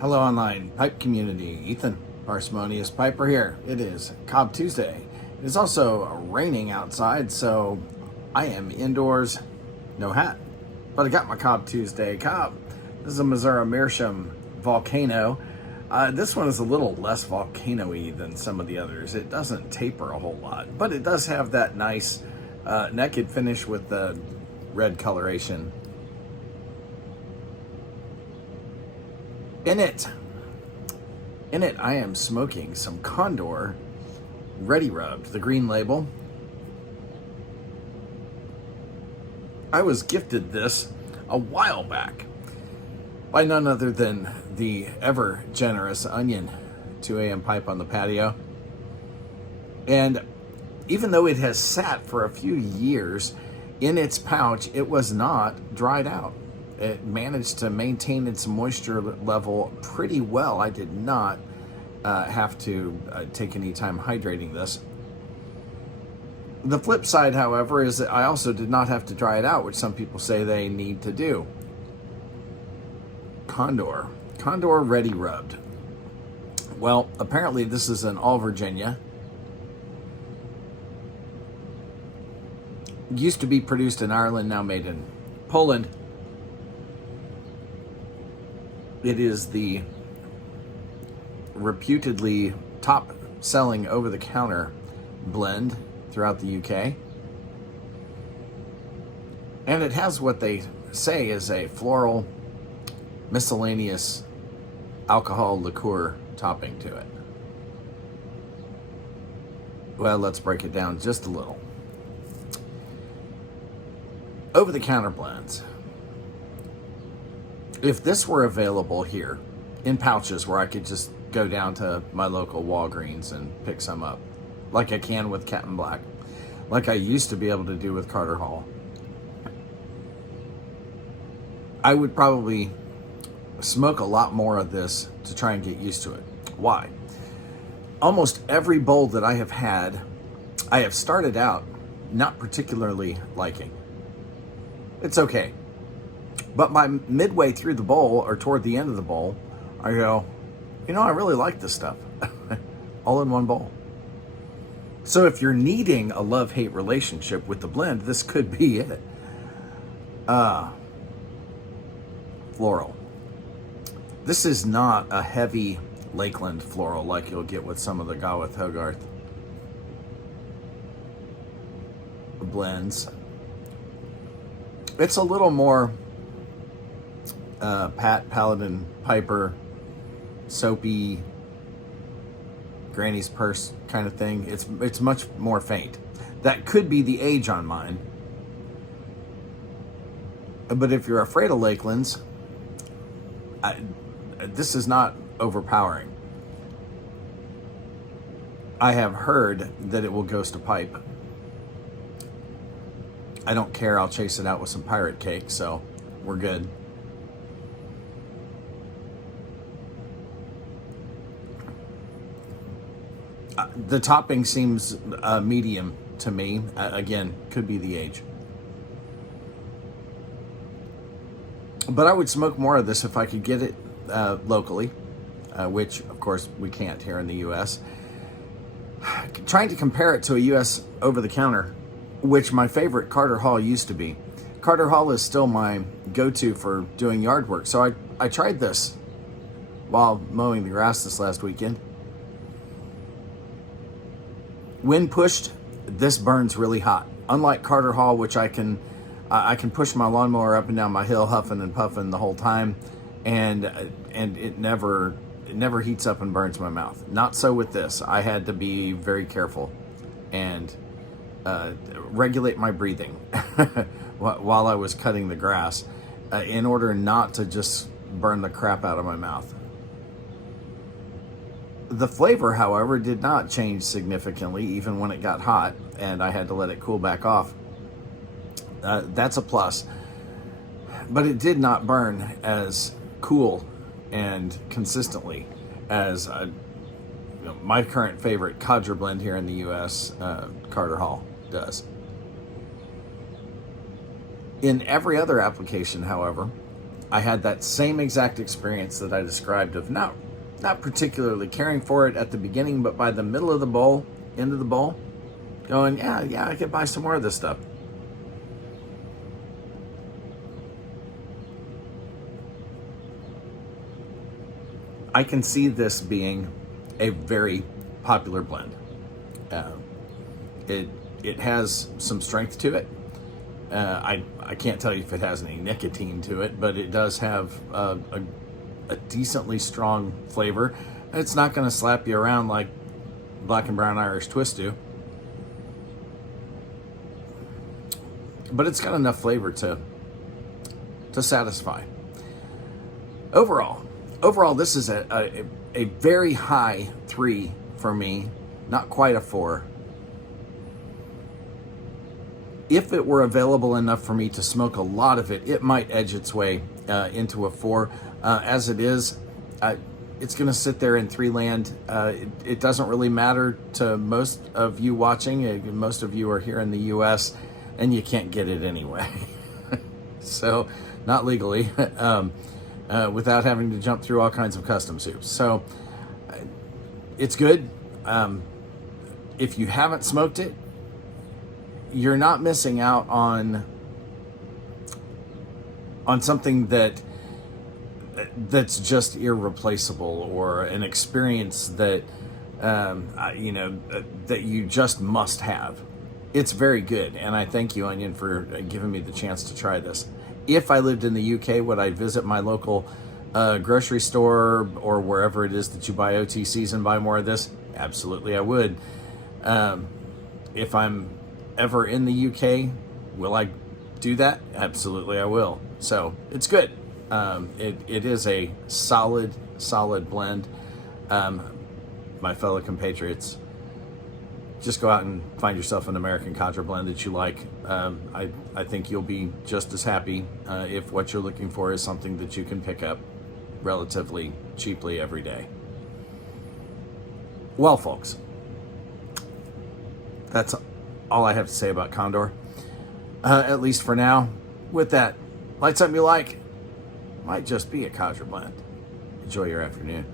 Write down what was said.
Hello, online pipe community. Ethan, Parsimonious Piper here. It is Cobb Tuesday. It is also raining outside, so I am indoors, no hat. But I got my Cobb Tuesday Cobb. This is a Missouri Meerschaum Volcano. This one is a little less volcano-y than some of the others. It doesn't taper a whole lot, but it does have that nice naked finish with the red coloration. In it, I am smoking some Condor Ready Rubbed, the green label. I was gifted this a while back by none other than the ever generous Onion 2 a.m. pipe on the patio. And even though it has sat for a few years in its pouch, it was not dried out. It managed to maintain its moisture level pretty well. I did not have to take any time hydrating this. The flip side, however, is that I also did not have to dry it out, which some people say they need to do. Condor Ready Rubbed. Well, apparently this is an all Virginia. Used to be produced in Ireland, now made in Poland. It is the reputedly top-selling over-the-counter blend throughout the UK. And it has what they say is a floral, miscellaneous alcohol liqueur topping to it. Well, let's break it down just a little. Over-the-counter blends. If this were available here in pouches where I could just go down to my local Walgreens and pick some up, like I can with Captain Black, like I used to be able to do with Carter Hall, I would probably smoke a lot more of this to try and get used to it. Why? Almost every bowl that I have had, I have started out not particularly liking. It's okay. But by midway through the bowl or toward the end of the bowl, I go, I really like this stuff. All in one bowl. So if you're needing a love-hate relationship with the blend, this could be it. Floral. This is not a heavy Lakeland floral like you'll get with some of the Gawith Hogarth blends. It's a little more Pat, Paladin, Piper, soapy, Granny's Purse kind of thing. It's much more faint. That could be the age on mine. But if you're afraid of Lakelands, this is not overpowering. I have heard that it will ghost a pipe. I don't care. I'll chase it out with some pirate cake, so we're good. The topping seems medium to me. Again, could be the age. But I would smoke more of this if I could get it locally, which, of course, we can't here in the U.S. Trying to compare it to a U.S. over-the-counter, which my favorite Carter Hall used to be. Carter Hall is still my go-to for doing yard work. So I tried this while mowing the grass this last weekend. When pushed, this burns really hot. Unlike Carter Hall, which I can push my lawnmower up and down my hill, huffing and puffing the whole time, and it never heats up and burns my mouth. Not so with this. I had to be very careful and regulate my breathing while I was cutting the grass in order not to just burn the crap out of my mouth. The flavor, however, did not change significantly even when it got hot and I had to let it cool back off. That's a plus. But it did not burn as cool and consistently as my current favorite Codger blend here in the U.S., Carter Hall, does. In every other application, however, I had that same exact experience that I described of not particularly caring for it at the beginning, but by the middle of the bowl, end of the bowl, going, yeah, I could buy some more of this stuff. I can see this being a very popular blend. It has some strength to it. I can't tell you if it has any nicotine to it, but it does have a decently strong flavor. It's not going to slap you around like Black and Brown Irish Twist do, but it's got enough flavor to satisfy. Overall, this is a very high 3 for me, not quite a 4. If it were available enough for me to smoke a lot of it, it might edge its way into a 4. As it is, it's going to sit there in 3 land. It doesn't really matter to most of you watching. Most of you are here in the U.S., and you can't get it anyway. So, not legally, without having to jump through all kinds of customs hoops. So, it's good. If you haven't smoked it, you're not missing out on something that's just irreplaceable, or an experience that that you just must have. It's very good, and I thank you, Onion, for giving me the chance to try this. If I lived in the UK, would I visit my local grocery store or wherever it is that you buy OTCs and buy more of this? Absolutely, I would. If I'm ever in the UK, will I do that? Absolutely, I will. So it's good. It is a solid blend. My fellow compatriots, just go out and find yourself an American Contra blend that you like. I think you'll be just as happy if what you're looking for is something that you can pick up relatively cheaply every day. Well, folks, that's all I have to say about Condor, at least for now. With that, light something you like. Might just be a Contra blend. Enjoy your afternoon.